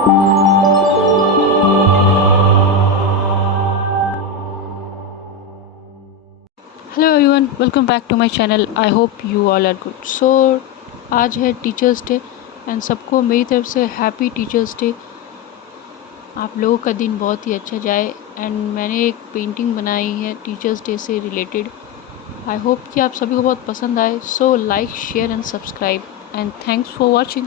Hello everyone, welcome back to my channel. I hope you all are good. So आज है teachers day and सबको मेरी तरफ से हैप्पी टीचर्स डे। आप लोगों का दिन बहुत ही अच्छा जाए। एंड मैंने एक पेंटिंग बनाई है टीचर्स डे से रिलेटेड। आई होप कि आप सभी को बहुत पसंद आए। So like, share and subscribe and thanks for watching.